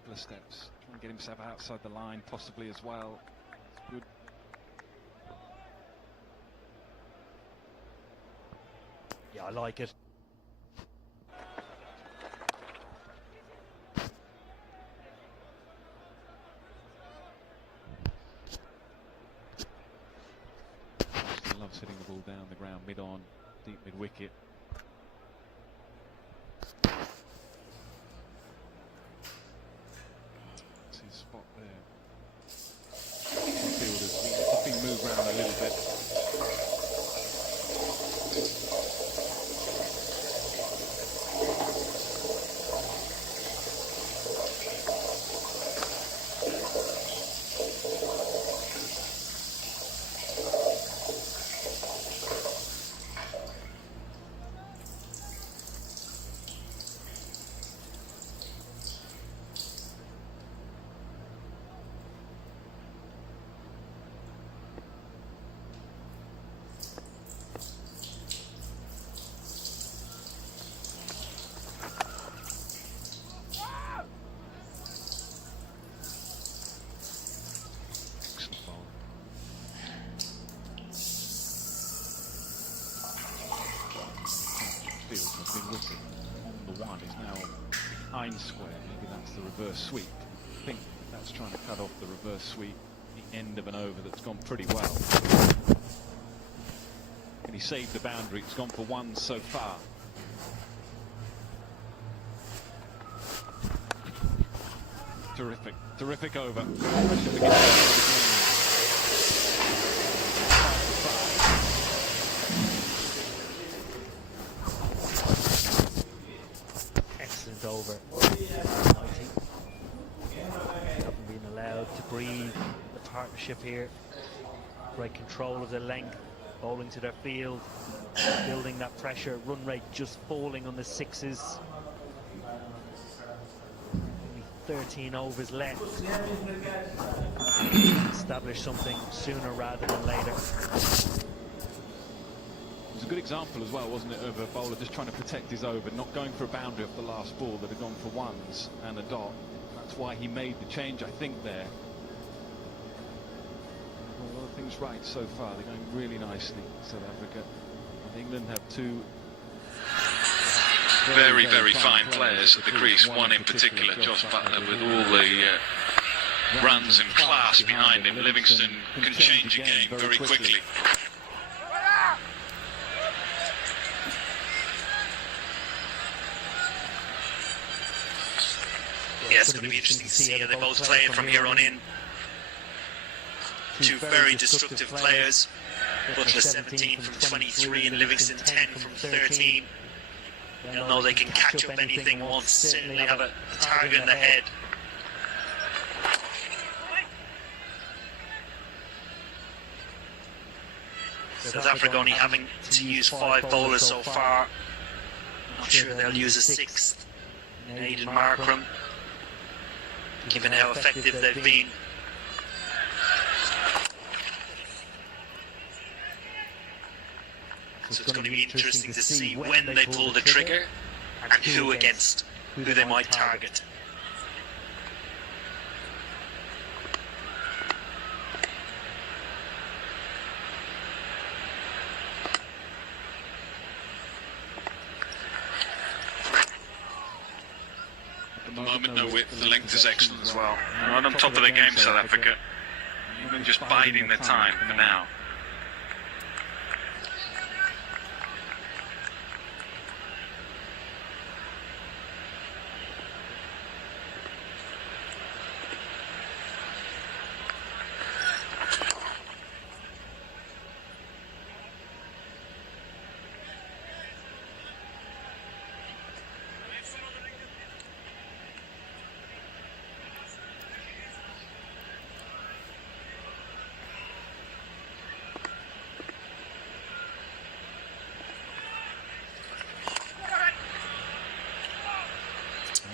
couple of steps. Trying to get himself outside the line, possibly as well. It's good. Yeah, I like it. He loves hitting the ball down the ground, mid-on, deep mid-wicket. That's his spot there. Midfielders, he's been moved around a little bit. Fields has been looking on the one, is now behind square. Maybe that's the reverse sweep. I think that's trying to cut off the reverse sweep, the end of an over that's gone pretty well. And he saved the boundary. It's gone for one so far. Terrific, terrific over. Over 90. Haven't been allowed to breathe. The partnership here, great control of the length, bowling to their field, building that pressure, run rate just falling on the sixes. Only 13 overs left. Establish something sooner rather than later. It was a good example as well, wasn't it, of a bowler just trying to protect his over, not going for a boundary off the last ball that had gone for ones and a dot. That's why he made the change, I think, there. A lot of things right so far. They're going really nicely, South Africa. And England have two very, very fine players at the crease. One in particular, Josh Butler, with all the runs and class behind him. Livingston can change a game very quickly. Yeah, it's going to be interesting to see how they both play it from here on in. Two very destructive players. Butler 17 from 23 and Livingston 10 from 13. They'll know they can catch up anything once, certainly have a target in the head. South Africa only having to use 5 bowlers so far. Not sure they'll use a 6th. Aidan Markram, given how effective they've been. So it's going to be interesting to see when they pull the trigger and who against, who they might target. At the moment, no width. The length is excellent as well. Right on top of the game, South Africa. Even just biding their time for now.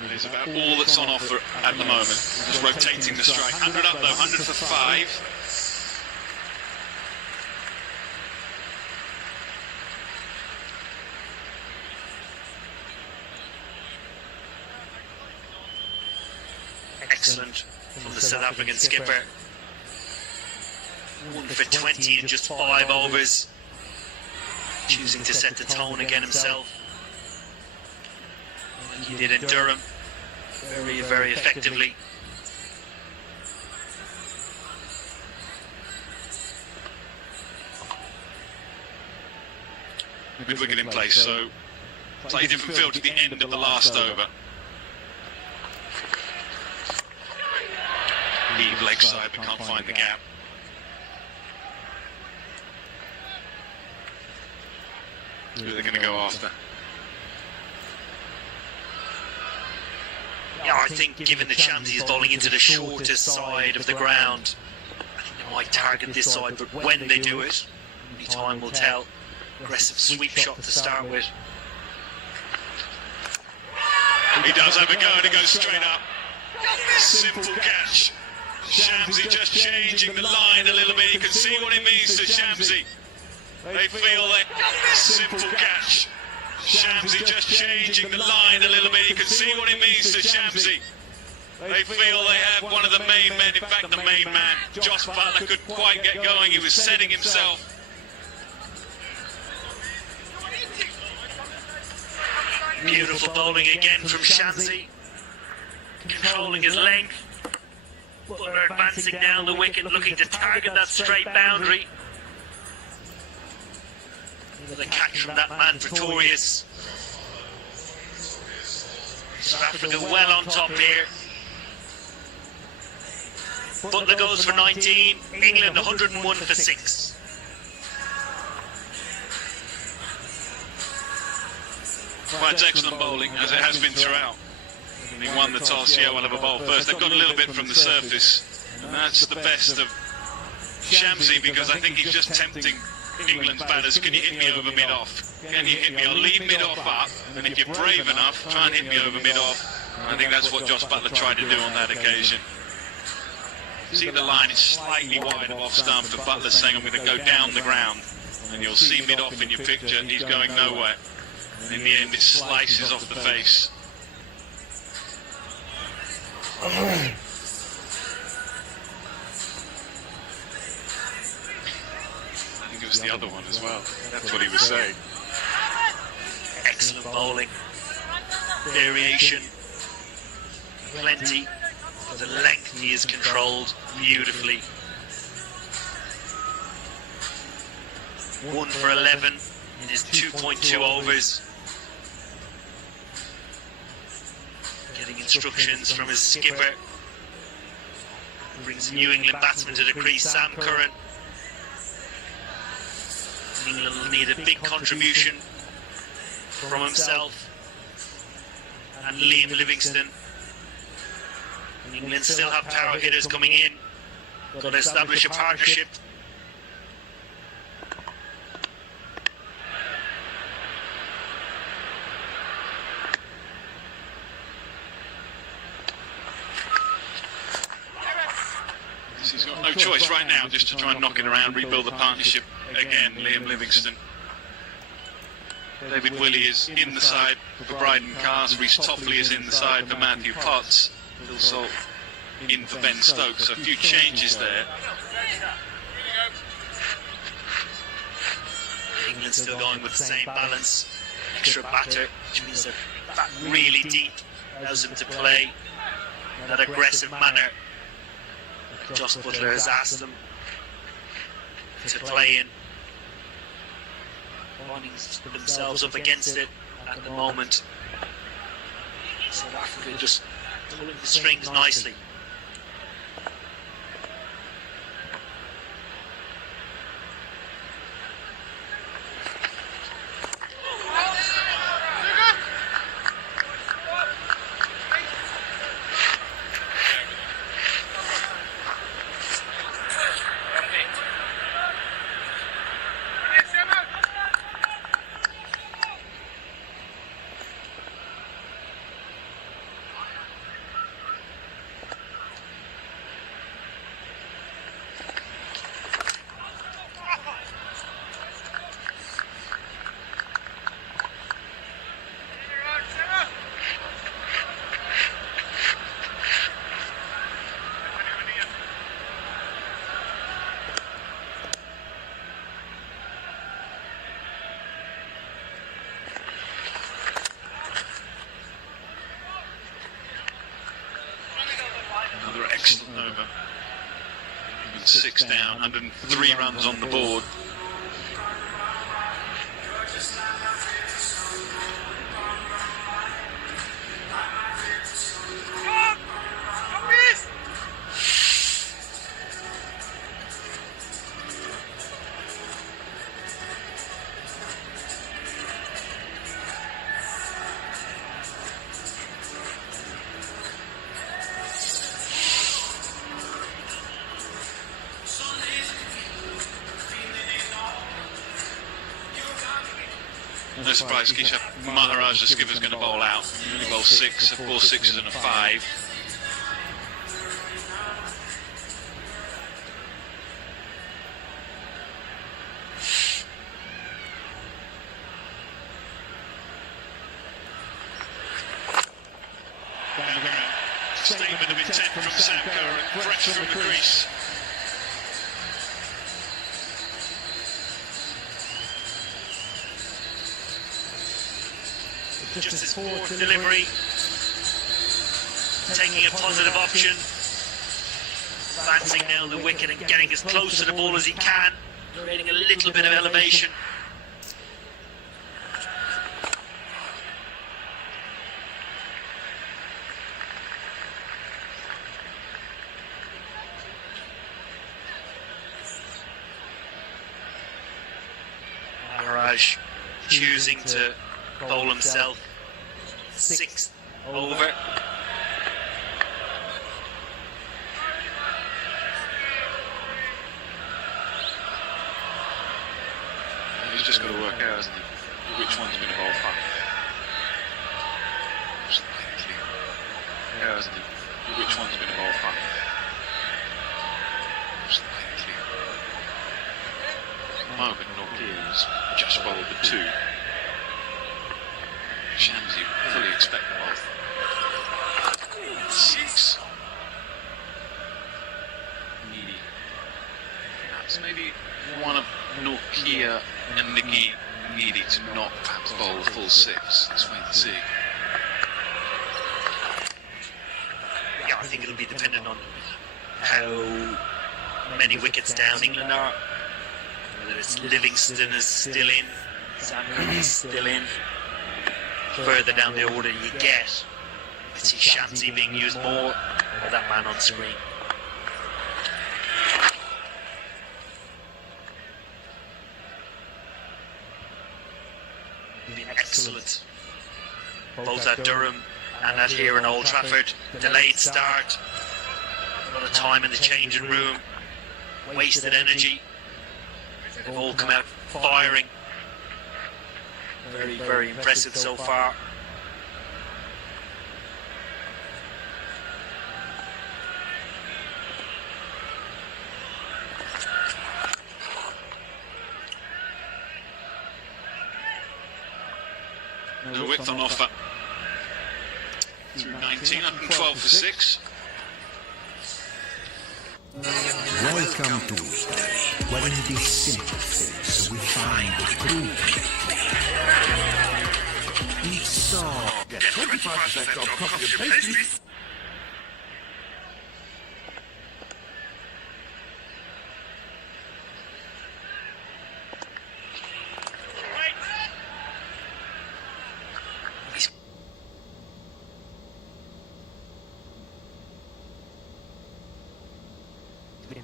It's about all that's on offer at the moment. Just rotating the strike. 100 up though, 100 for 5. Excellent from the South African skipper. 1 for 20 in just 5 overs. Choosing to set the tone again himself. Like he did in Durham. Very, very effectively. Good wicket in place, so slightly different feel to the end of the last over. Leave leg side but can't find the gap. Who are they going to go after? Yeah, I think given the chance he's bowling into the shortest side of the ground, I think they might target this side, but when they do it, only time will tell. Aggressive sweep shot to start with. He does have a go and it goes straight up. Simple catch. Shamsi just changing the line a little bit. You can see what it means to Shamsi. They feel that simple catch. Shamsi just changing the line a little bit. You can see what it means to Shamsi. They feel they have one of the main men. In fact, the main man, Jos Buttler, couldn't quite get going. He was setting himself. Beautiful bowling again from Shamsi. Controlling his length. Buttler advancing down the wicket, looking to target that straight boundary. The catch from that man, Pretorius. South Africa well on top here. Buttler goes for 19, England 101 for 6. Well, it's excellent bowling, as it has been throughout. He won the toss, yeah, well, of a bowl first. They've got a little bit from the surface, and that's the best of Shamsi, because I think he's just tempting England's batters. Can you hit me over mid-off? Can you hit me? I'll leave mid-off up, and if you're brave enough, try and hit me over mid-off. I think that's what Jos Buttler tried to do on that occasion. See the line is slightly wide of off stump, and Butler's saying, I'm going to go down the ground, and you'll see mid-off in your picture, and he's going nowhere. And in the end, it slices off the face. I think it was the other one as well. That's what he was saying. Excellent bowling. Variation. Plenty. The length he is controlled beautifully. 1 for 11 in his 2.2 overs. Getting instructions from his skipper. Brings New England batsman to the crease, Sam Curran. England will need a big contribution from himself and Liam Livingstone. England still have power hitters coming in. Got to establish a partnership. He's got no choice right now, just to try and knock it around, rebuild the partnership again. Liam Livingstone. David Willey is in the side for Bryden Cars. Reece Toffley is in the side for Matthew Potts. Phil Salt in for Ben Stokes. So a few changes there. England still going with the same balance. Extra batter, which means they're bat really deep. Allows them to play in that aggressive manner. Jos Buttler has asked them to play in. Finding themselves up against it at the moment. South Africa just pulling the strings nicely. excellent over. Even 6 down, 103 runs on the board. No surprise, Keisha Maharaj, the skipper's going to bowl out. He only bowls 6, 4 6s and a 5. Statement of intent from Sam Kerr, fresh from the crease. Just his forward delivery, taking a positive option, advancing down the wicket and getting as close to the ball as he can, creating a little bit of elevation. Maharaj choosing to bowl himself 6th over. He's just got to work out, hasn't he, which one's going to bowl fast. Hasn't he? Which one's going to bowl fast. At the moment, Nokia has just bowled the 2. Shamsi fully expect the ball. 6. Needy. Perhaps maybe one of Nokia and Nagi needy to not perhaps bowl a full 6. Let's wait and see. Yeah, I think it'll be dependent on how many wickets down England are. Whether it's Livingston is still in, Samuel is still in. Further down the order you get, you see Shamsi being used more, or that man on screen. Been excellent, both at Durham and at here in Old Trafford. Delayed start, a lot of time in the changing room, wasted energy. They've all come out firing. Very, very impressive so far. No width on offer. Through 19, 112 for 6. Welcome to where in these simple things we find the truth. Each song Get 25% off coffee and pastries.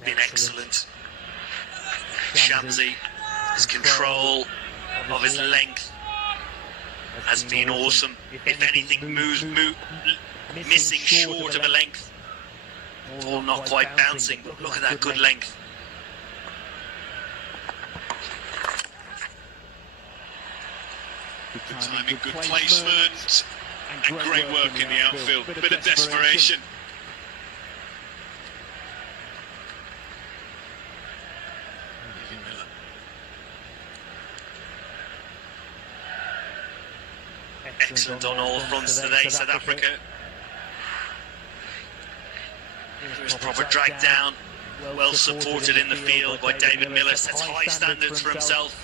Been excellent. Shamsi, his control of his length has been awesome. If anything, missing short of a length. Ball not quite bouncing, but look at that good length. Good timing, good placement, and great work in the outfield. Bit of desperation. Excellent on all fronts today, South Africa. There's proper drag down, well supported in the field by David Miller, sets high standards for himself.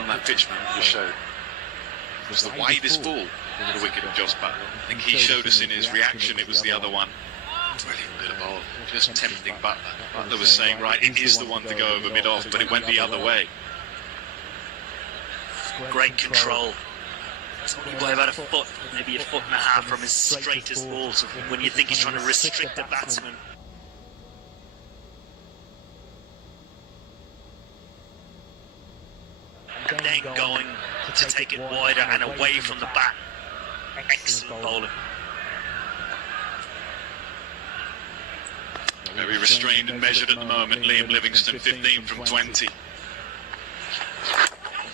On that pitch, man, just showed, it was the widest ball the wicket of Joss Butler. I think he showed us in his reaction it was the other one. Brilliant bit of ball, just tempting Butler. Butler was saying, right, it is the one to go over mid-off, but it went the other way. Great control. By about a foot, maybe a foot and a half from his straightest balls when you think he's trying to restrict the batsman. And then going to take it wider and away from the bat. Excellent bowling. Very restrained and measured at the moment. Liam Livingstone, 15 from 20.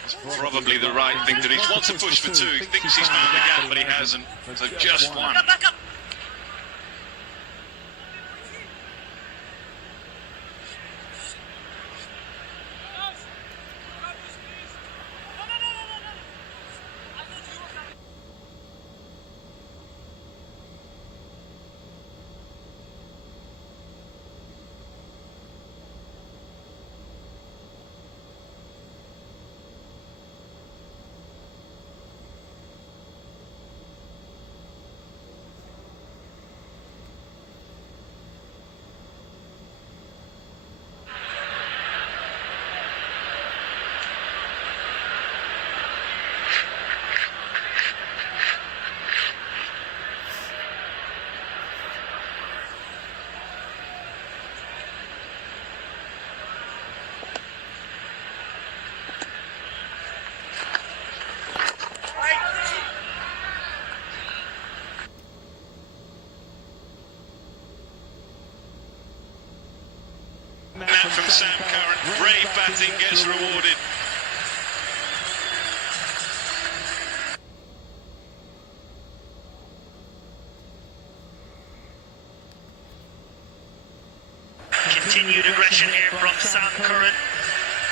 It's probably the right thing to do. He wants to push for 2. He thinks he's found the gap, but he hasn't. So just one. Back up. That from Sam Curran. Brave batting gets rewarded. Continued aggression here from Sam Curran.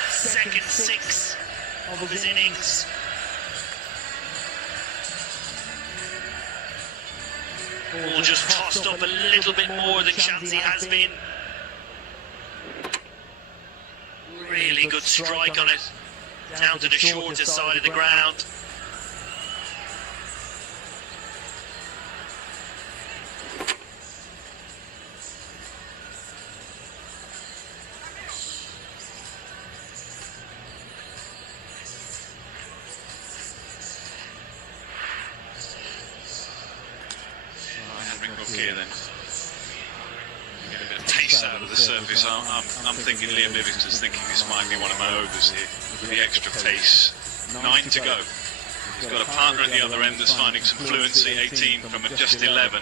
Second 6 of his innings. Ball just tossed up a little bit more than Shamsi has been. Really good strike on it, down to the shorter side of the ground. Henry Cook here then. Get a bit of taste out of the surface. I'm thinking Liam Livingstone's thinking this might be one of my overs here with the extra pace. 9 to go. He's got a partner at the other end that's finding some fluency. 18 from just 11.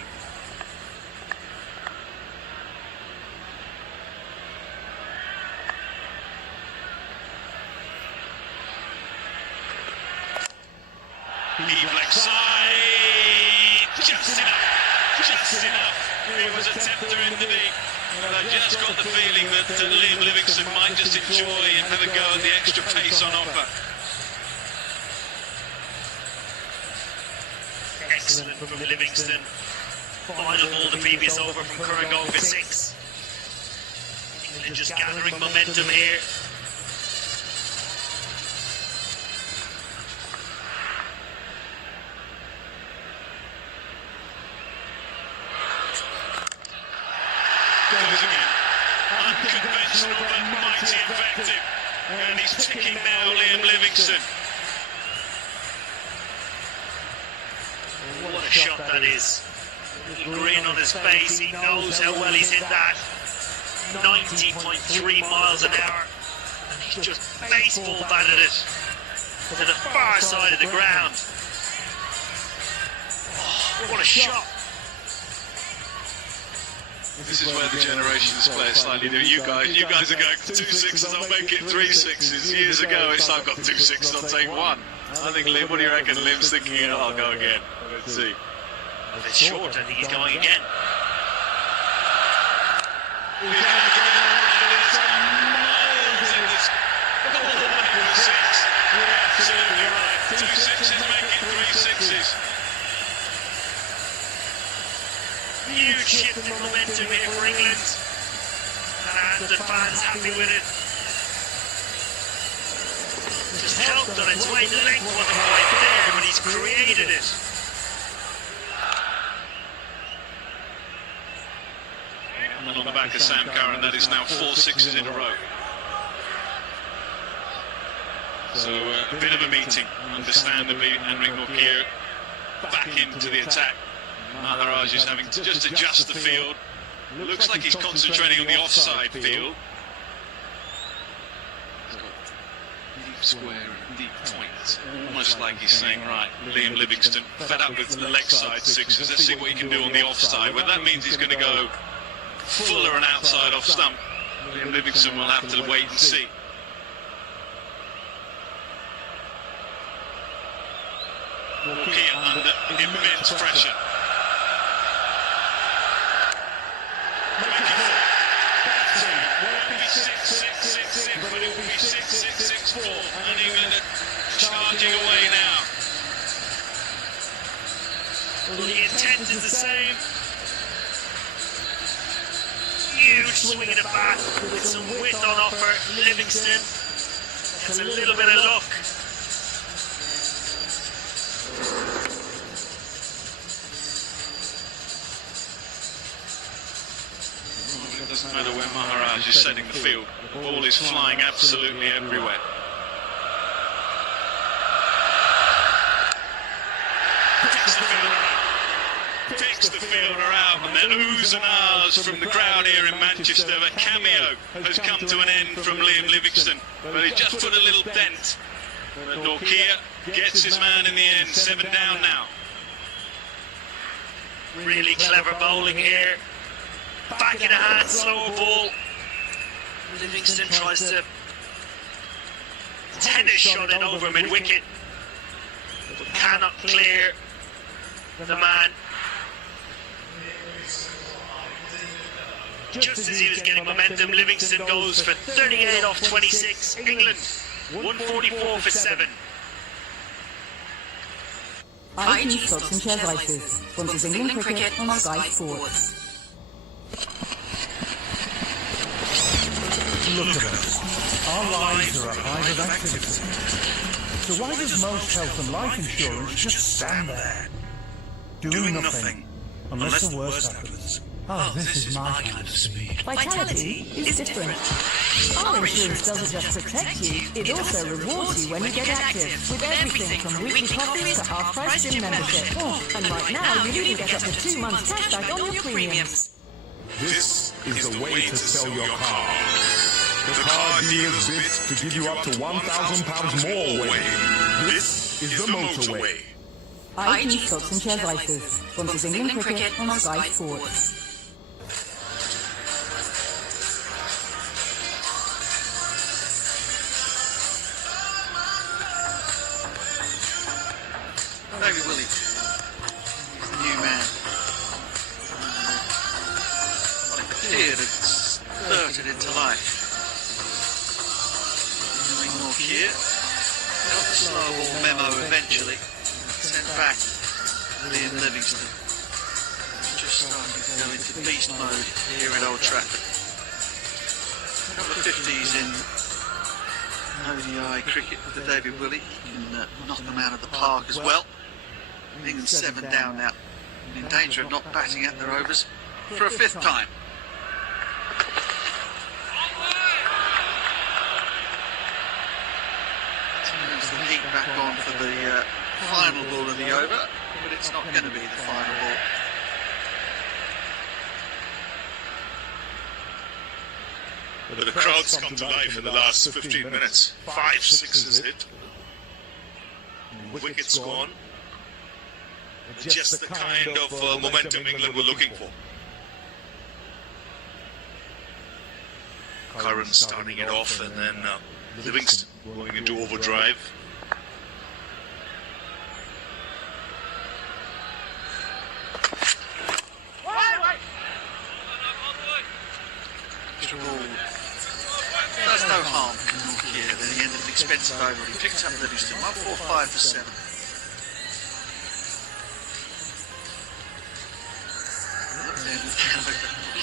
Heave leg side, just enough. It was a tempter in the deep, but I just got the feeling that Liam Livingstone might just enjoy and have a go at the extra pace on offer. Excellent from Livingstone. Final ball the previous over from Curran going for 6. England just gathering momentum here. Goes again. Unconventional but mighty effective. And he's ticking now, Liam Livingstone. What a shot that is. Little grin on his face. He knows how well he's hit that. 90.3 miles an hour. And he's just baseball batted it to the far side of the ground. Oh, what a shot. This is where the generations play it slightly different. You guys are going for 2 sixes, I'll make it 3 sixes. Years ago, it's I've got 2 sixes, I'll take 1. I think Liam, what do you reckon? Liam's thinking, I'll go again. Let's see. If it's short, I think he's going again. He's going again. It's miles in this. Oh, for 6. You're absolutely right. 2 sixes make it 3 sixes. Huge shift in momentum here for England. And the fans happy with it. Just helped on its way. The length wasn't quite there, but he's created it. one on the back of Sam Curran. That is now 4 sixes in a row. So a bit of a meeting, understandably. Henrik Norkier back into the attack. Maharaj is having to just adjust the field. Looks like he's concentrating on the offside field. He's got deep square and deep points. Almost like he's saying, right, Liam Livingston, fed up with the leg side sixes. Let's see what he can do on the offside. Well, that means he's going to go fuller and outside off stump. Liam Livingston will have to wait and see. Norkier under immense pressure. But it will be 6-6-6-4, and England are charging away now. Well, the intent is the same. Huge swing in the bat with some width on offer. Livingston gets a little bit of luck. It doesn't matter where Maharaj is setting the field. The ball is flying absolutely everywhere. Takes the fielder out, and then oohs and ahs from the crowd here in Manchester. A cameo has come to an end from Liam Livingston, but he just put a little dent. But Norkier gets his man in the end. 7 down now. Really clever bowling here. Back in the hand, slower ball. Livingston tries to tennis shot it over mid-wicket, but cannot clear the man. Just as he was getting momentum, Livingston goes for 38 off 26. England 144 for 7. IG Stocks and Share Prices sponsors England Cricket on Sky Sports. Look at us. Our lives are a hive of activity. So why does most health and life insurance just stand there, doing nothing, unless the worst happens? Oh, this is my kind of speed. Vitality is different. Our insurance doesn't just protect you, it also rewards you when you get active, with everything from weekly coffees to half-price gym membership. Oh, and right now, you even get up to 2 months cashback on your premiums. This is the way to sell your car. The car dealer's bid to give you up to £1,000 more away. This is the motorway. IG Stocks and Share Prices sponsors England Cricket on Sky Sports. Davey Willie, he's the new man. Appeared and spurted into life. Norkier got the slow ball memo eventually. Sent back Liam Livingston. Just starting to go into beast mode here at Old Trafford. A couple of 50s in ODI cricket for David Willey. He can knock them out of the park as well. England 7 down now, and in danger of not batting at their overs for a 5th time. Turns the heat back on for the final ball of the over, but it's not going to be the final ball. But the crowd's come to life in the last 15 minutes. 5 sixes hit. Wickets gone. Just the kind of momentum England were looking for. Curran starting it off, and then Livingston going into overdrive. Extra ball does no harm to Norkier. Then he ended an expensive over. He picked up Livingston 145 for 7.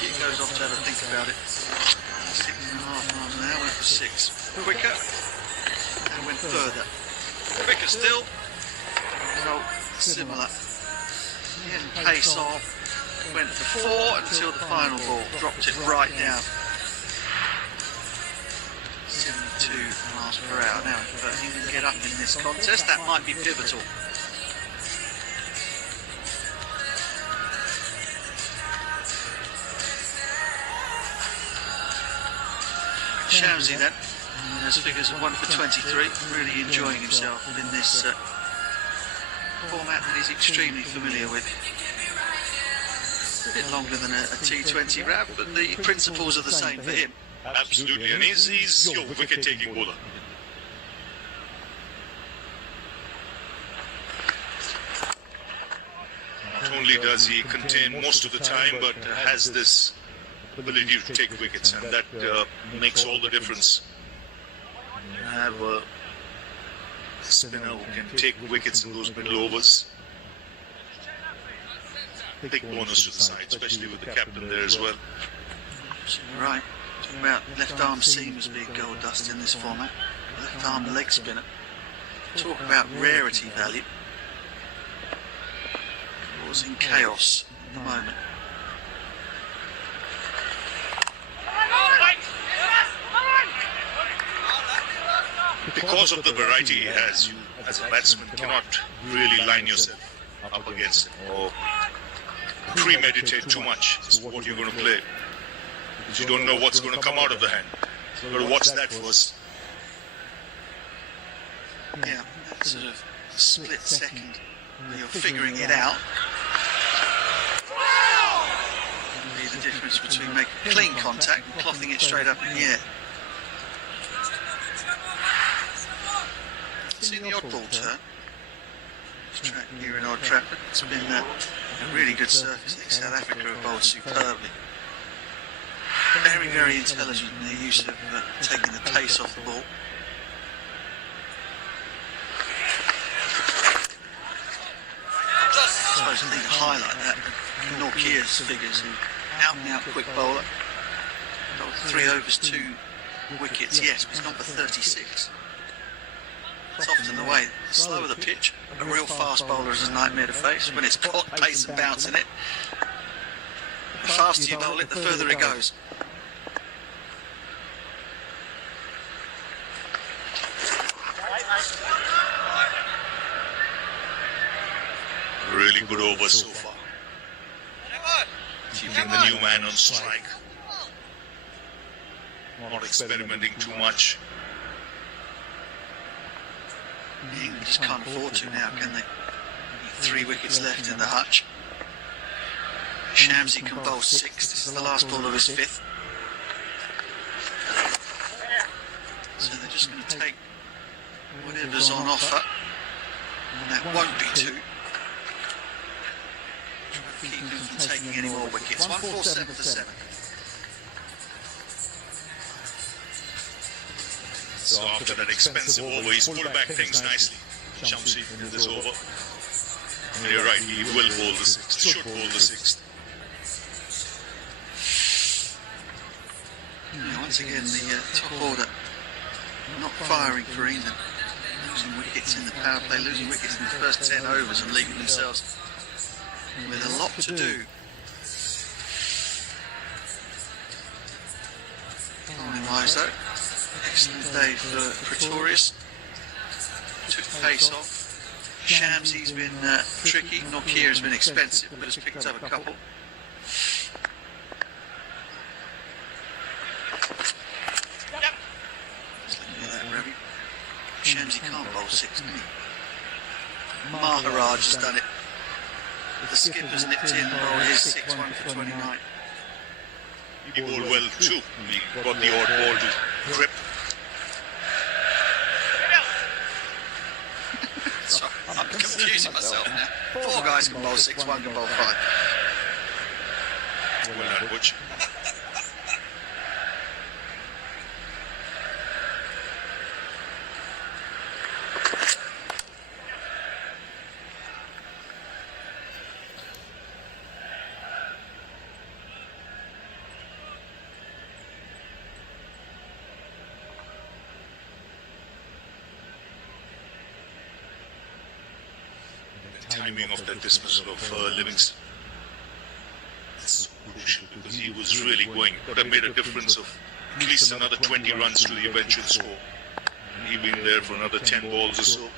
He goes off to have a think about it. 6.5 miles an hour, went for 6. Quicker, and went further. Quicker still. Result similar. He had pace off, went for 4 until the final ball, dropped it right down. 72 miles per hour. Now, if he can get up in this contest, that might be pivotal. Shamsi then, has figures of 1 for 23, really enjoying himself in this format that he's extremely familiar with. A bit longer than a T20 round, but the principles are the same for him. Absolutely, and he's your wicket-taking bowler. Not only does he contain most of the time, but has this ability to take wickets, and that makes all the difference. You have a spinner who can take wickets in those middle overs. Big bonus to the side, especially with the captain there as well. Right, talking about left arm seamers being gold dust in this format. Left arm leg spinner. Talk about rarity value. Causing chaos at the moment. Because of the variety he has, you as a batsman cannot really line yourself up against it or premeditate too much as to what you're going to play, because you don't know what's going to come out of the hand. You've got to watch that first. Yeah, that sort of split second where you're figuring it out. That'll be the difference between making clean contact and clothing it straight up in the air. Seen the odd ball turn. This track here in Old Trafford. It's been a really good surface. I think South Africa have bowled superbly. Very, very intelligent in their use of taking the pace off the ball. I suppose the thing to highlight that, Norkia's figures, out and out quick bowler. 3 overs, 2 wickets, yes, but he's not for 36. It's often the way. The slower the pitch, a real fast bowler is a nightmare to face when it's got pace and bounce in it. The faster you bowl it, the further it goes. Really good over so far. Keeping the new man on strike. Not experimenting too much. England just can't afford to now, can they? 3 wickets left in the hutch. Shamsi can bowl 6. This is the last ball of his 5th. So they're just going to take whatever's on offer. And that won't be 2. Keep him from taking any more wickets. 147 for 7. So after that expensive over, he's pulled back things nicely. Shamsi in this over. And you're right, he will bowl the 6th, should bowl the 6th. Yeah, once again, the top order not firing for England. Losing wickets in the power play, losing wickets in the first 10 overs and leaving themselves with a lot to do. Bowling-wise though, excellent day for Pretorius. Took the pace off. Shamsi's been tricky. Norkia has been expensive, but has picked up a couple. Just looking at that, Ravi. Shamsi can't bowl 6, can he? Maharaj has done it. The skipper's nipped in, bowled his 6, 1 for 29. He bowled well too. He got the odd ball to grip. Sorry, I'm confusing myself now. 4 guys can bowl 6, 1 can bowl 5. Well done, Butch. Timing of that dismissal of Livingston. crucial because he was really going. Could have made a difference of at least another 20 runs to the eventual score. And he'd been there for another 10 balls or so.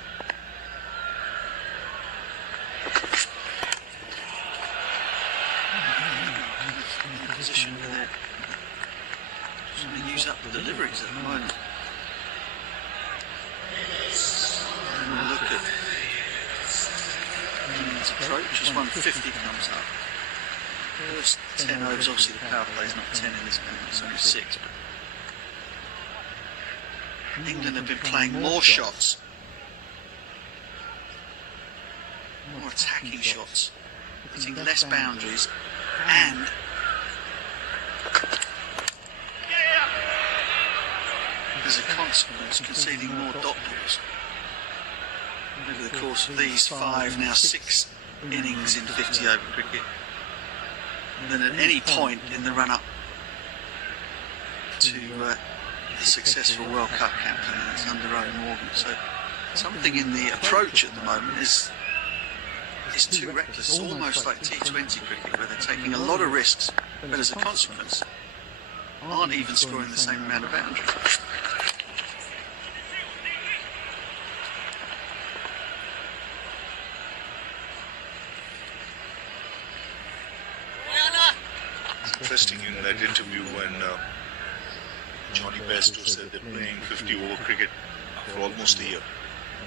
Position where they're trying to use up the deliveries at the moment. And we'll look at his approach. Just 150 comes up. First 10 overs, obviously the power play is not 10 in this game, it's only 6. But England have been playing more shots, more attacking shots, hitting less boundaries, and as a consequence conceding more dot balls over the course of these 5, now 6 innings in 50 over cricket than at any point in the run-up to the successful World Cup campaign that's under Rowan Morgan. So something in the approach at the moment is too reckless, almost like T20 cricket, where they're taking a lot of risks, but as a consequence aren't even scoring the same amount of boundaries. Interesting in that interview when Johnny Bairstow said they're playing 50 over cricket for almost a year,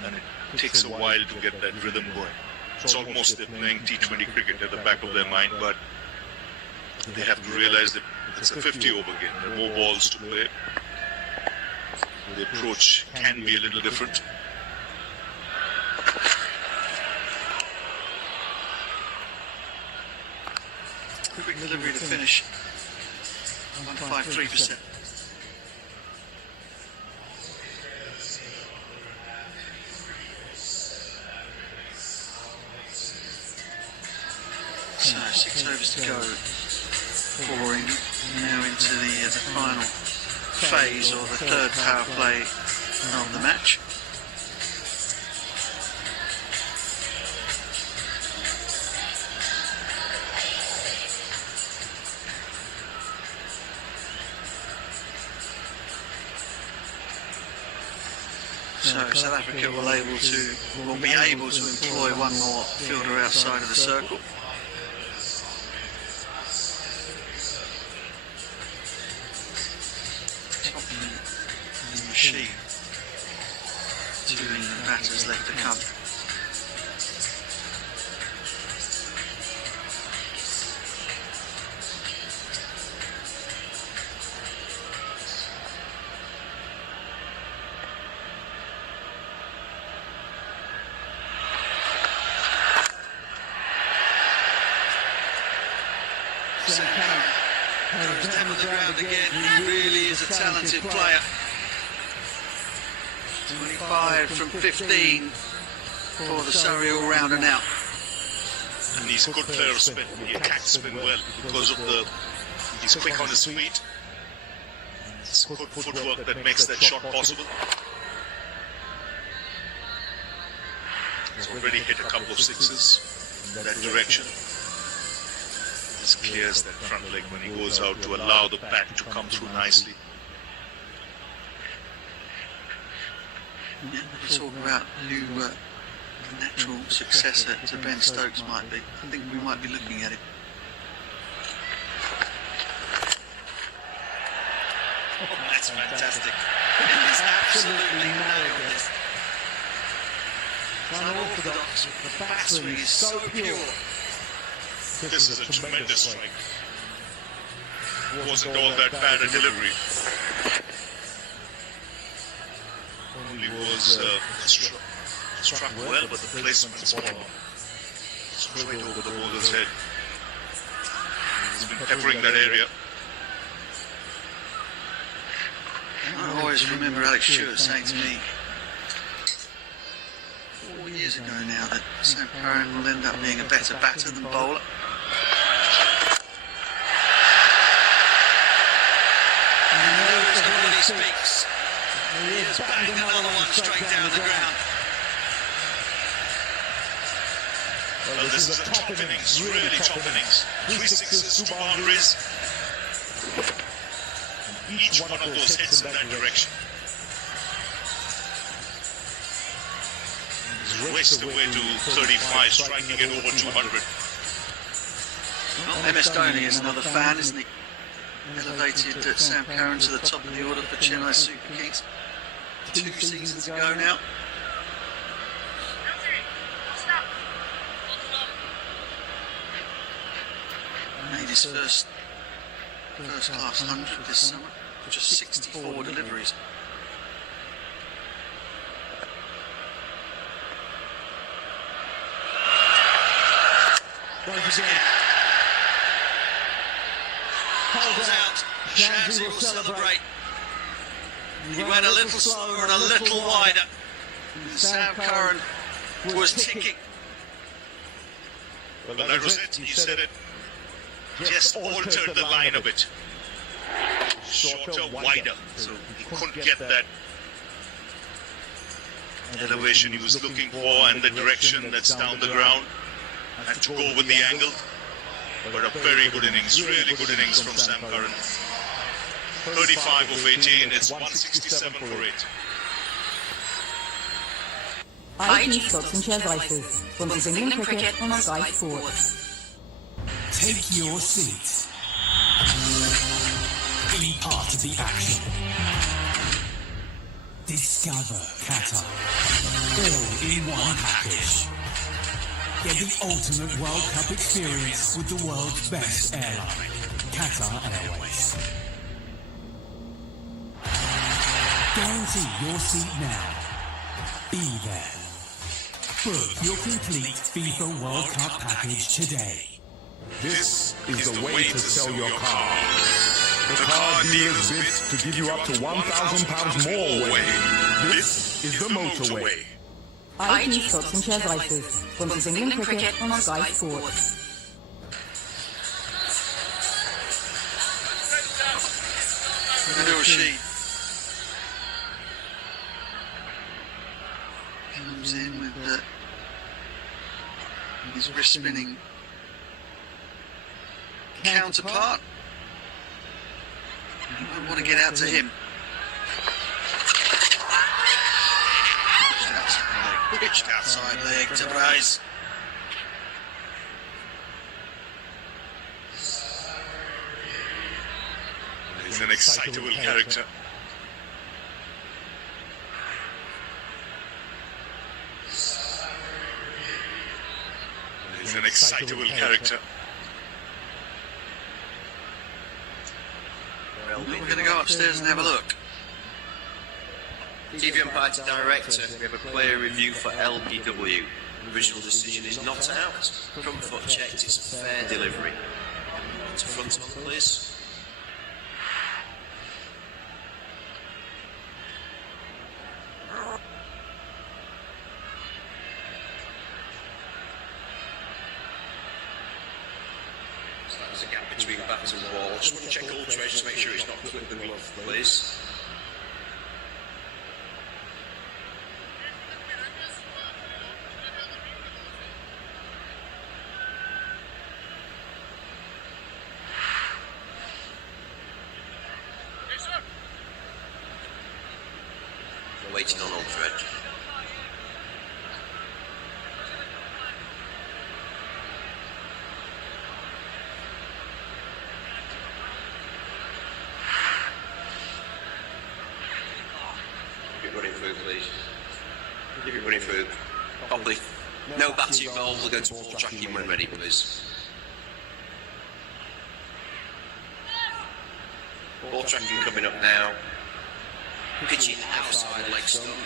and it takes a while to get that rhythm going. It's almost they're playing T20 cricket at the back of their mind, but they have to realize that it's a 50 over game. There are more balls to play. The approach can be a little different. Quick delivery to finish. 153%. So 6 overs to go. Pouring now into the final phase, or the third power play of the match. So South Africa will be able to employ one more fielder outside of the circle. Topman and Rashid, 2 England batters left to come. Goes down on the ground again. He really is a talented player. 25 from 15 for the Surrey all-rounder now. And he's a good player of spin. He attacks spin well because of he's quick on his feet. It's good footwork that makes that shot possible. He's already hit a couple of sixes in that direction. Clears that front leg when he goes out to allow the bat to come through nicely. Yeah, we'll talk about who the natural successor to Ben Stokes might be. I think we might be looking at it. Oh, that's fantastic. It is absolutely nailed this. Unorthodox. The batswing is so pure. This is a tremendous strike. Wasn't all that bad a delivery. Only was struck well, but the placement's wrong. Straight over the bowler's head. He's been peppering that area. I always remember Alex Stewart saying to me 4 years ago now that Sam Curran will end up being a better batter than bowler. And he knows the when he speaks. He has banged another one straight down the ground. Well, this is a top innings, really top innings. 3 sixes, 2 boundaries. Each one of those hits in that direction. He's raced away to 35, striking it over 200. Well, MS Dhoni is another fan, isn't he? Elevated Sam Curran to the top of the order for Chennai Super Kings 2 seasons ago now. Made his first class 100 this summer, just 64 deliveries. Goes again. Holds out. Shamsi will celebrate. He went a little slower and a little wider. Sam Curran was ticking. Well, that was it. He said it. Just altered the line a bit. Shorter, wider. So he couldn't get that elevation he was looking for and the direction that's down the ground. Had to go with the angle. But a very good innings, really good innings from Sam Curran. 35 of 18, it's 167 for 8. IG Stocks and Shares ISAs, sponsors England Cricket on Sky Sports. Take your seat. Be part of the action. Discover Qatar. All in one package. Get the ultimate World Cup experience with the world's best airline, Qatar Airways. Guarantee your seat now. Be there. Book your complete FIFA World Cup package today. This is the way to sell your car. The car dealer's bid to give you up to £1,000 more away. This is the motorway. IG Stocks and Shares ISAs, sponsors England Cricket on Sky Sports. Adil Rashid comes in with his wrist spinning counterpart. You might want to get out to him. Pitched outside leg to Bryce. He's an excitable character. He's an excitable character. Well, we're going to go upstairs and have a look. TV umpire to director, we have a player review for LBW. Original decision is not out. Front foot checked, it's fair delivery. To front on, please. So there's a gap between bat and ball. Just want to check all treasures to make sure it's not clipped the glove, please. Waiting on Aldred. Keep it running through, please. Keep it running through. Properly. No battery involved. We'll go to ball tracking when ready, please. Ball tracking coming up now. Pitching outside leg stump.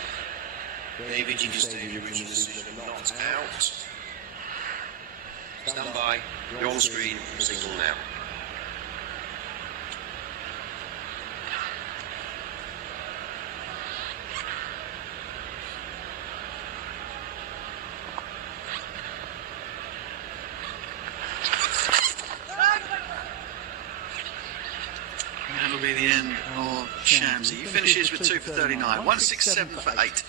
David, you can stay in your original decision, not out. Stand by. You're on screen. Signal now. That'll be the end of Shamsi. He finishes with 2 for 39, 167 for 8.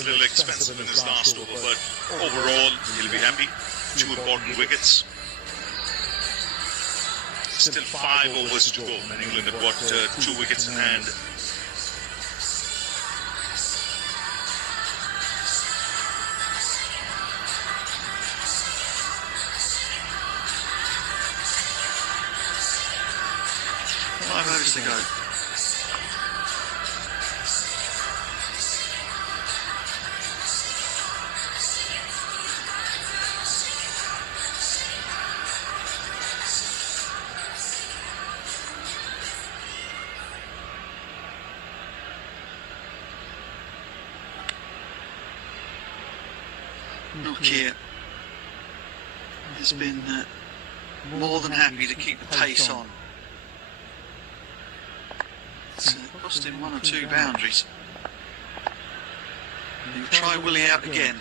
was a little expensive in his last over, but overall, he'll be happy. 2 important wickets. Still 5 overs to go, and England have got 2 wickets in hand. Five overs to go. Nokia has been more than happy to keep the pace on. It's cost him 1 or 2 boundaries. He'll try Willie out again.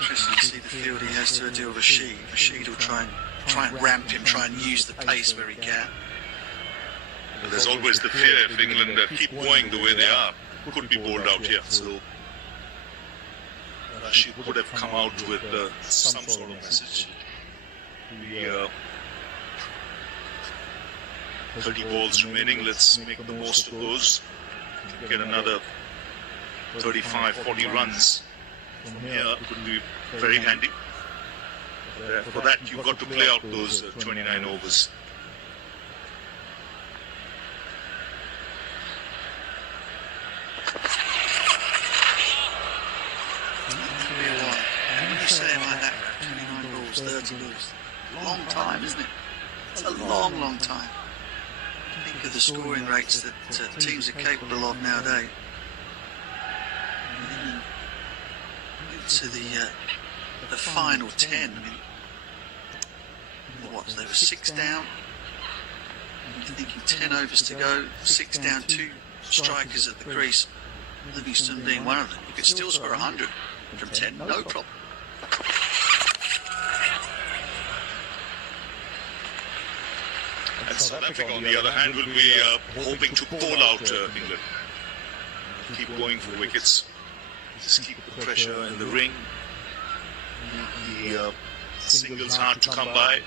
Interesting to see the field he has to deal with Rashid. Rashid will try and ramp him, try and use the pace where he can. There's always the fear if England keep going the way they are, could be bowled out here. So she would have come out with some sort of message. The 30 balls remaining, let's make the most of those. Get another 35, 40 runs from here could be very handy. For that, you've got to play out those 29 overs. Long time, isn't it? It's a long, long time. Think of the scoring rates that teams are capable of nowadays. To the final 10. I mean, what? They were 6 down. You're thinking 10 overs to go, 6 down, 2 strikers at the crease. Livingston being one of them. You could still score 100 from 10, no problem. And South Africa, on the other hand, will be hoping to bowl out England. Keep going for wickets. Just keep the pressure in the ring. The singles hard to come by.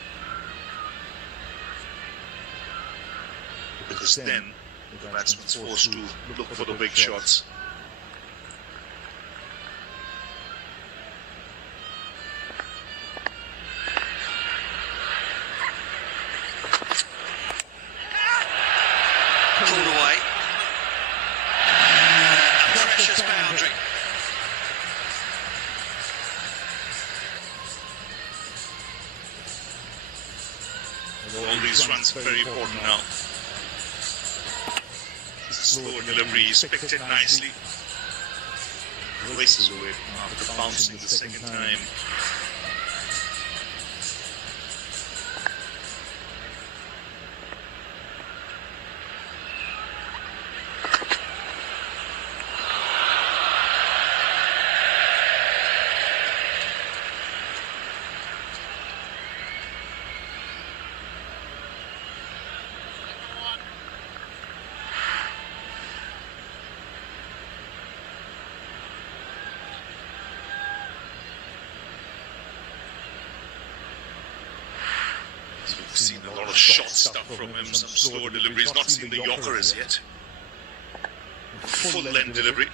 Because then the batsman's forced to look for the big shots. Pulled away. Precious boundary. All these runs are very important now. Slow delivery, he's picked it nicely. Races away after bouncing the second time. We've seen a lot of short stuff from him, some slower deliveries, not seen the Yorker as yet. Full length delivery.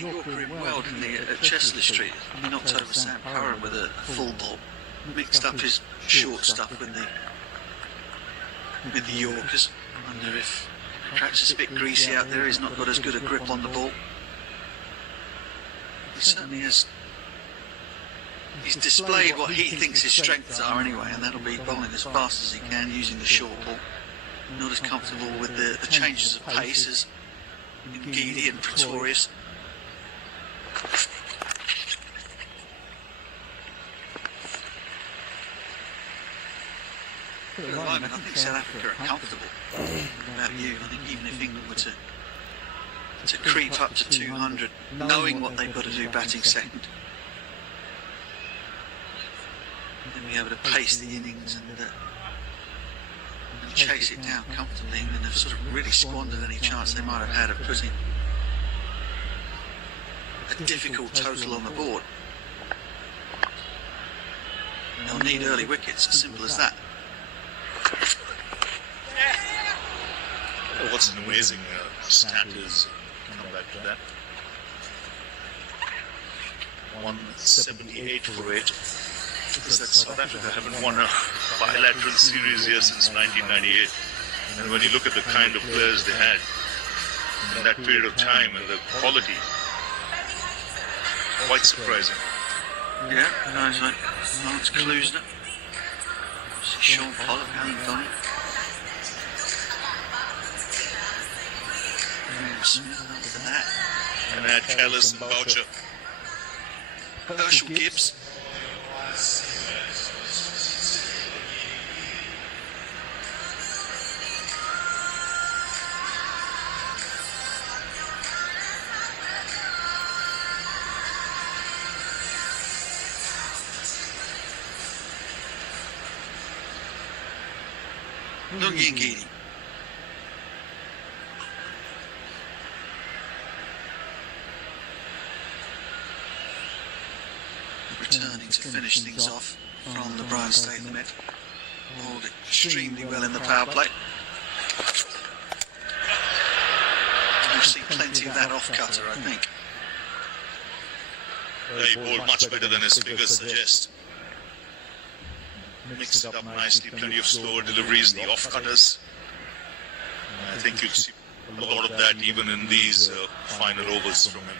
Yorker in well, didn't he, at Chesley Street? He knocked over Sam Curran with a full ball. Mixed up his short stuff with the Yorkers. I wonder if perhaps it's a bit greasy out there, he's not got as good a grip on the ball. He certainly has. He's displayed what he thinks his strengths are anyway, and that'll be bowling as fast as he can using the short ball. Not as comfortable with the changes of pace as Geedy and Pretorius. At the moment, I think South Africa are comfortable. What about you? I think even if England were to to creep up to 200, knowing what they've got to do batting second. Then be able to pace the innings and chase it down comfortably, and then they've sort of really squandered any chance they might have had of putting a difficult total on the board. They'll need early wickets, as simple as that. What's an amazing stat is, come back to that, 178 for 8, is that South Africa haven't won a bilateral series here since 1998. And when you look at the kind of players they had in that period of time and the quality, quite surprising. Yeah, nice one. Lawrence Klusner. Sean Pollock, Alan Donald. Smith after that. And had Callis and Boucher. Herschel Gibbs. Lungi and Geedy. Returning to finish things off from the Brian Statham net. Bowled extremely well in the power play. We'll see plenty of that off cutter, I think. He bowled much better than his figures suggest. Mixed it up nicely, plenty of slower deliveries, the off cutters. I think you'll see a lot of that even in these final overs from him.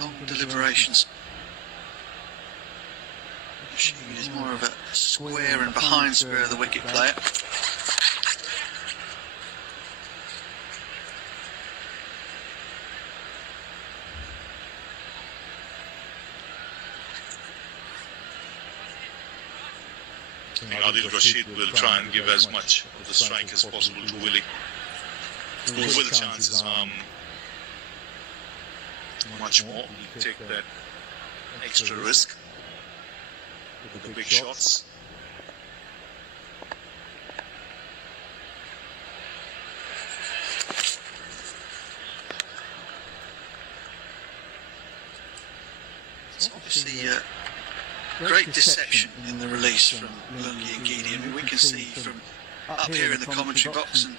Long deliberations. Rashid is more of a square and behind square of the wicket player. I think Adil Rashid will try and give as much of the strike as possible to Willie. Over the chances are much more. You take that extra risk with the big shots. It's obviously great deception in the release from Lungi and Geedy. I mean, we can see from up here in the commentary box and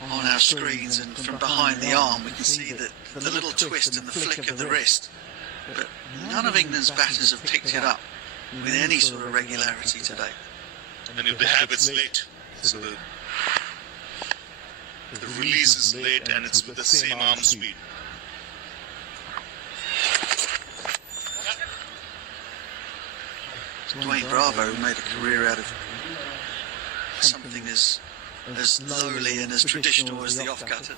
on our screens and from behind the arm, we can see that the little twist and the flick of the wrist. But none of England's batters have picked it up with any sort of regularity today. And if they have, it's late. So the release is late and it's with the same arm speed. Dwayne Bravo, who made a career out of something as lowly and as traditional as the off-cutter,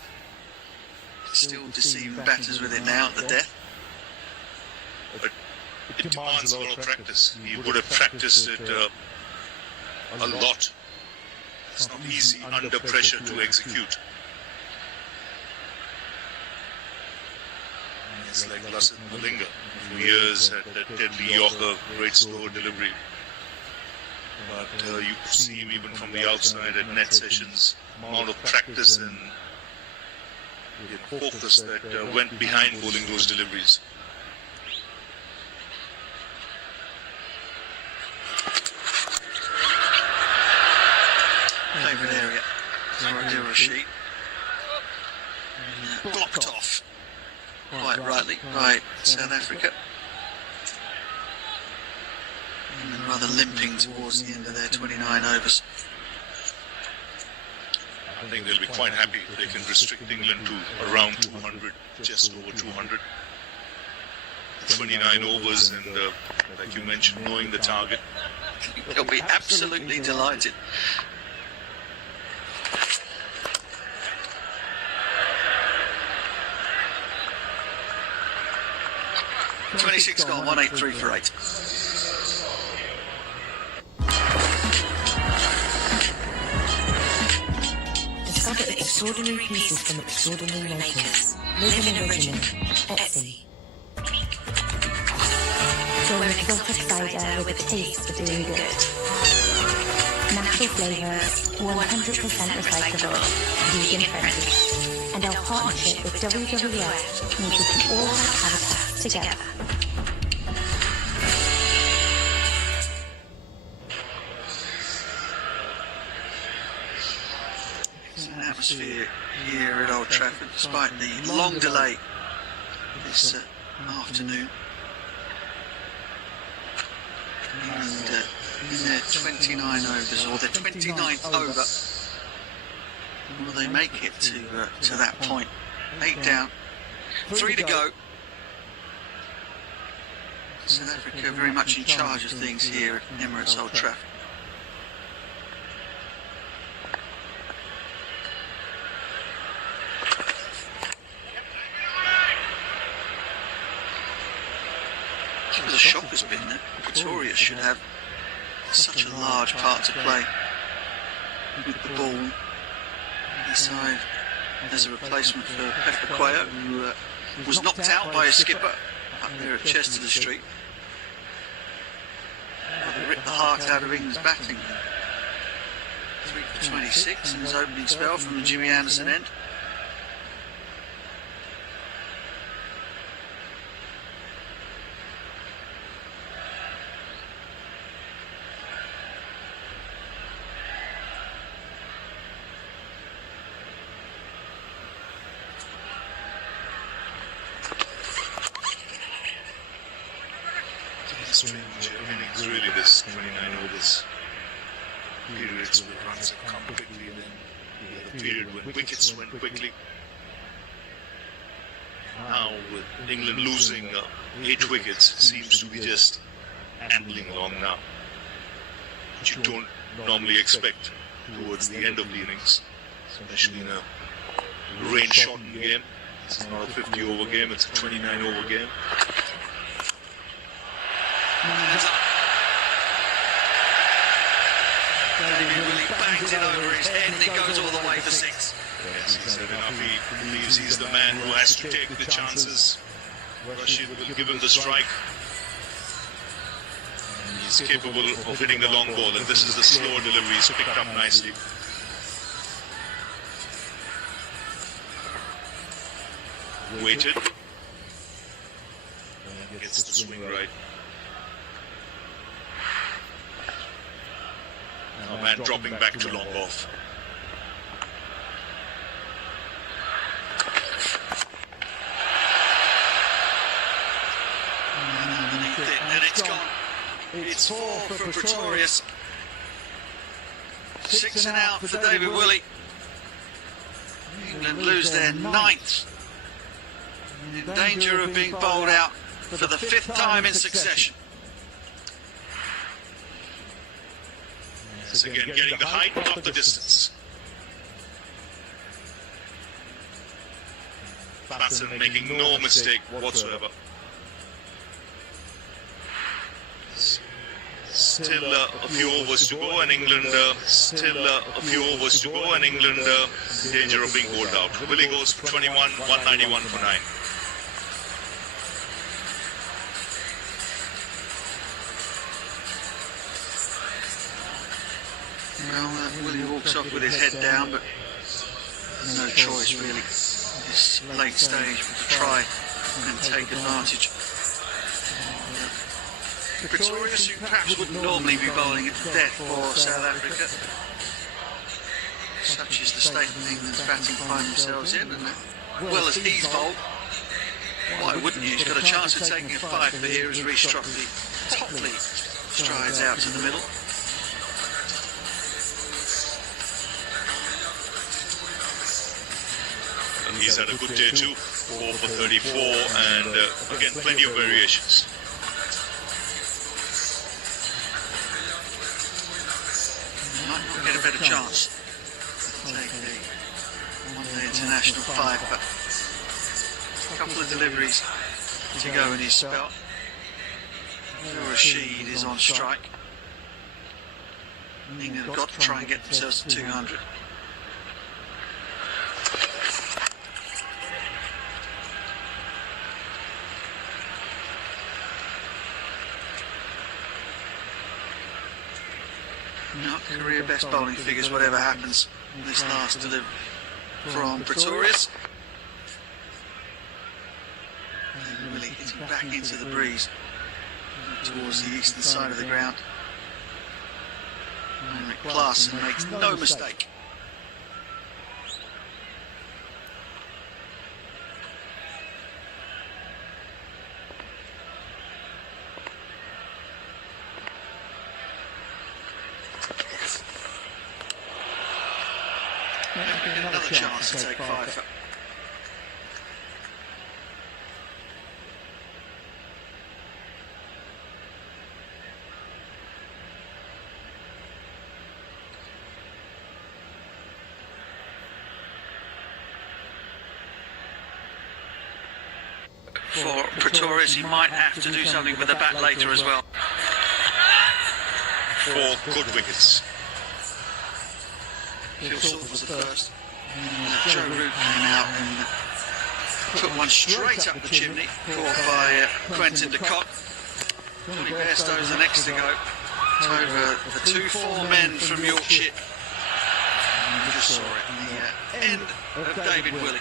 still deceiving batters with it now at the death. But it demands a lot of practice. He would have practiced it a lot. It's not easy under pressure to execute. It's like Lasith Malinga, for years had that deadly Yorker, great slow delivery. But you could see him even from the outside at net sessions, amount of practice and focus that went behind bowling those deliveries. Favourite area for Adil Rashid. Blocked off quite rightly by South Africa. And then rather limping towards the end of their 29 overs. I think they'll be quite happy if they can restrict England to around 200, just over 200. 29 overs, and like you mentioned, knowing the target. They'll be absolutely delighted. .26 gone, 183 for 8. Discover extraordinary pieces from extraordinary makers. Live in original. Etsy. Join the filtered cider with a taste for doing good. Natural flavours, 100% recyclable, vegan friendly. And our partnership with WWF means we can all have habitat together. It's an atmosphere here at Old Trafford, despite the long delay this afternoon. And in their 29 overs, or their 29th over, will they make it to that point? 8 down, 3 to go. South Africa very much in charge of things here at Emirates Old Trafford. The shock has been that Pretoria should have such a large part to play with the ball inside as a replacement for Peffer who was knocked out by his skipper up there at Chesterton Street. They ripped the heart out of England's batting. 3 for 26 in his opening spell from the Jimmy Anderson end. Innings really, this 29 overs periods where runs have come quickly, and then the period when wickets went quickly. Now with England losing 8 wickets, it seems to be just ambling along now, which you don't normally expect towards the end of the innings, especially in a rain-shortened game. It's not a 50-over game, it's a 29-over game. He bangs it over his head and it goes all the way for 6. Yes, he said enough. He believes he's the man who has to take the chances. Rashid will give him the strike. And he's capable of hitting the long ball, and this is the slow delivery. He's picked up nicely. Waited. And gets the swing right. Now man dropping back to long off. And it's gone. It's 4 for Pretorius. 6 and out for David Willey. England lose their 9th. In danger of being bowled out for the 5th time in succession. Yes, again, getting the height, not the distance. Batson making no mistake whatsoever. Still a few overs to go, and England danger of being bowled out. Willie goes for 21, 191 for 9. Well, Willie walks off with his head down, but no choice really. This late stage to try and take advantage. Pretorius, who perhaps wouldn't normally be bowling at death for South Africa. Such is the state that England's batting find themselves in, and well as he's bowled, why wouldn't you? He's got a chance of taking a 5 for here as Reece Trophy toply strides out to the middle. he's had a good day too. 4 for 34, and again, plenty of variations. Might not get a better chance. Take the international 5, but a couple of deliveries to go in his spell. Rashid is on strike. England have got to try and get themselves to 200. Not career best bowling figures, whatever happens in this last delivery from Pretorius. And really hitting back into the breeze towards the eastern side of the ground. And Klaassen makes no mistake. Another chance to take 5. For Pretorius, he might have to do something with the bat later as well. 4 good wickets. Phil Salt was the first. Joe Root came out and put one straight up the chimney, caught by Quentin de Kock. Johnny Bairstow's the next to go. It's over the 2-4 men from Yorkshire. You just saw it. The end of David Willey.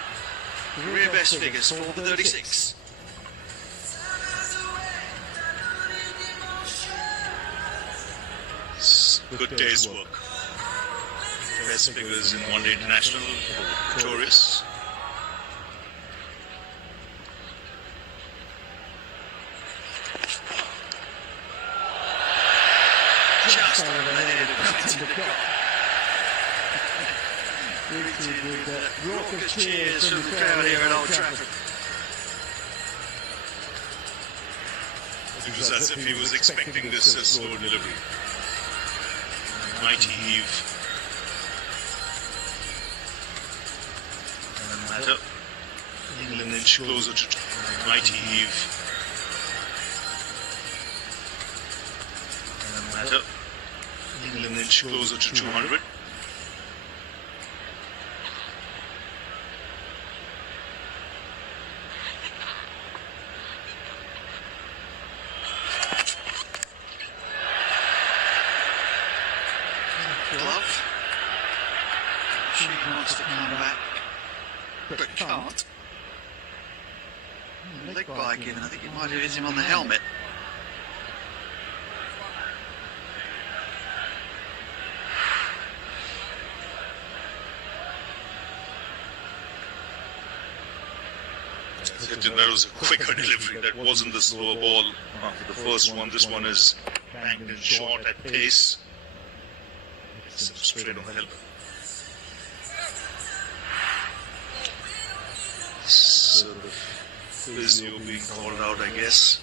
Career best figures for the 36. Good day's work. Best figures in One Day International for Pretorius. Just over the head of Quentin de Kock. Greeted with raucous cheers from the crowd here at Old Trafford. It was as if he was expecting this slow delivery. Mighty heave. Matter. England inch closer to mighty heave. Matter. England inch closer to 200. Glove. She wants to come back, but can't. Leg bye given. I think it might have hit him on the helmet. That was a quicker delivery. That wasn't the slower ball after the first one. This one is banged and short at pace. It's straight on the helmet. Sort of physio being called out, I guess.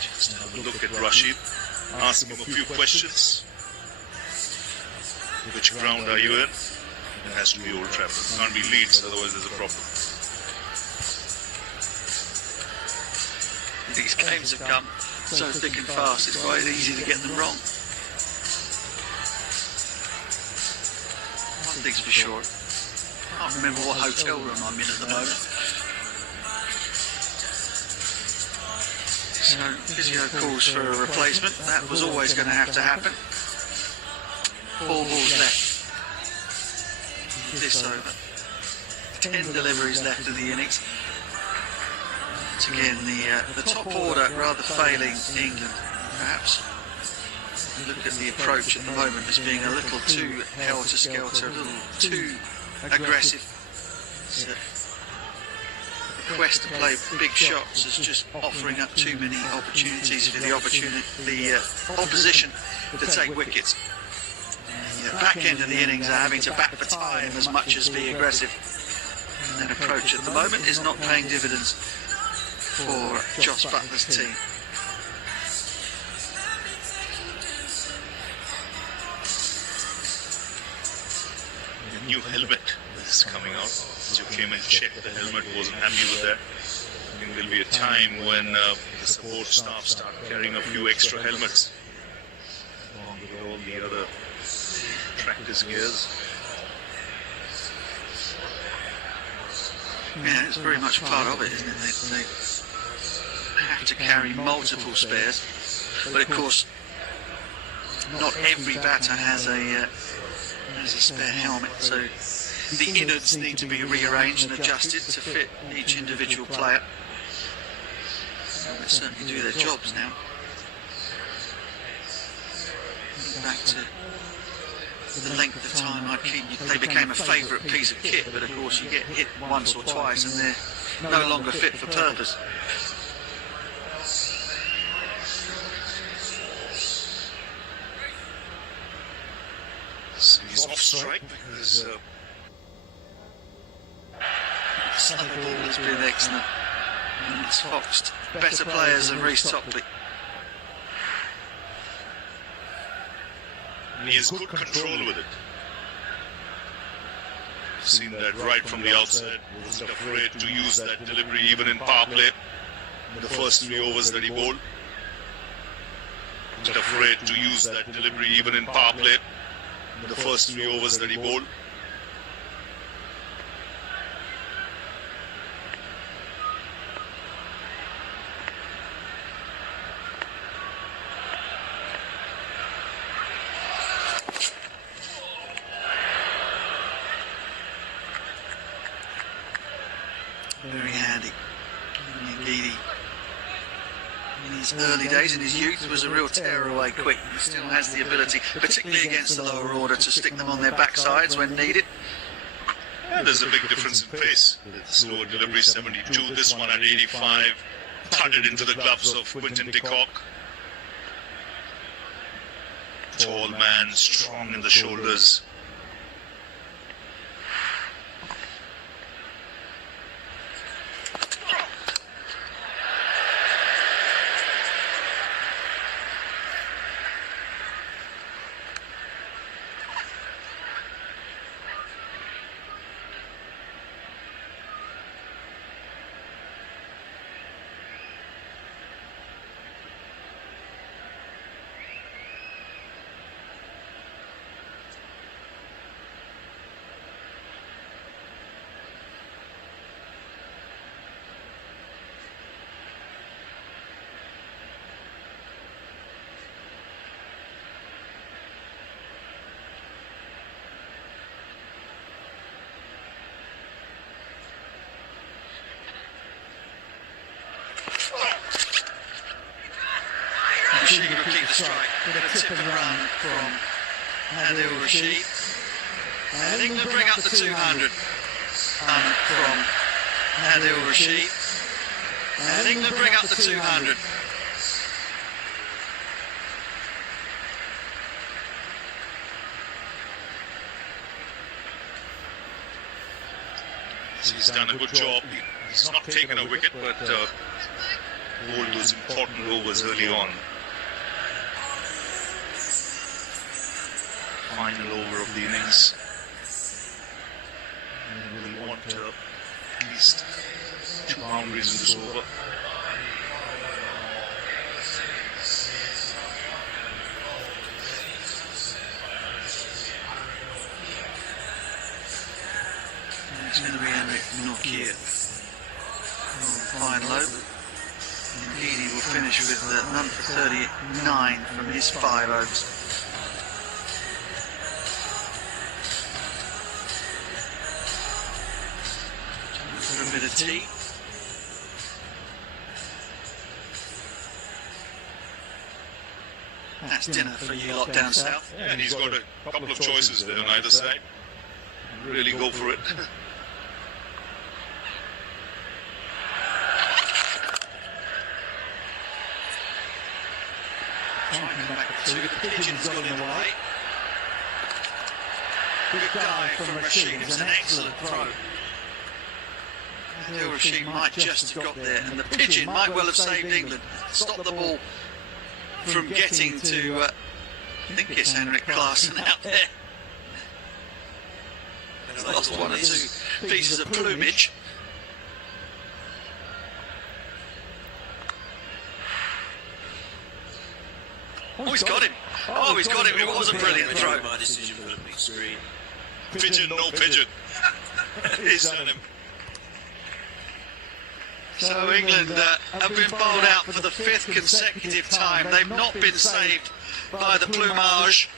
Just have a look at Rashid. Ask him a few questions. Which ground are you in? It has to be Old Trafford. Can't be Leeds, otherwise there's a problem. These games have come so thick and fast, it's quite easy to get them wrong. One thing's for sure, I can't remember what hotel room I'm in at the moment. So, physio calls for a replacement. That was always going to have to happen. 4 balls left. This over. 10 deliveries left of the innings. Once again, the top order rather failing England, perhaps. Look at the approach at the moment as being a little too helter-skelter, a little too aggressive. So, the quest to play big shots is just offering up too many opportunities for the opposition to take wickets. The back end of the innings are having to bat for time as much as be aggressive. That approach at the moment is not paying dividends for Joss Butler's team. A new helmet is coming out. So you came and checked the helmet, wasn't happy with that. I think there'll be a time when the support staff start carrying a few extra helmets along with all the other practice gears. Yeah, it's very much part of it, isn't it? They have to carry multiple spares, but of course, not every batter has a spare helmet, so the innards need to be rearranged and adjusted to fit each individual player. They certainly do their jobs now. Back to the length of time they became a favourite piece of kit, but of course you get hit once or twice and they're no longer fit for purpose. So he's off strike because The ball has been excellent, and it's foxed better players than Reece Topley. he has good control with it. Seen that right from the outset. Wasn't afraid to use that delivery even in power play. The first 3 overs that he bowled. Wasn't afraid to use that delivery even in power play. The first 3 overs that he bowled. Very handy. Indeed, in his early days, in his youth, was a real tear-away quick. He still has the ability, particularly against the lower order, to stick them on their backsides when needed. Yeah, there's a big difference in pace. The slower delivery 72, this one at 85, thudded into the gloves of Quinton de Kock. Tall man, strong in the shoulders. Rashid will keep the strike with a tip and run from Adil Rashid. And England bring up the 200 from Adil Rashid. And England bring up the 200. He's done a good job. He's not taken a wicket, but bowled those important overs early on. Final over of the innings. And we'll want at least 2 boundaries in this over. It's going to be Henrik Nortje final over. Indeed, he will finish with none for 39 from his 5 overs. For a bit of tea. That's dinner for you lot down south. And he's got a couple of choices there on either side. Really go for it. Trying to come back to the pigeon's gone in the way. Good dive from Rashid. It was an excellent throw. Adil Rashid might just have got there, and the pigeon might well have saved England. Stopped the ball from getting to, I think it's Henrik Klaassen out there. Lost one or two pieces of plumage. Oh, he's got him. Oh, he's got him. It was a brilliant throw. My decision for the big screen. Pigeon, no pigeon. He's done him. So England have been bowled out for the 5th consecutive time. They've not been saved by the plumage.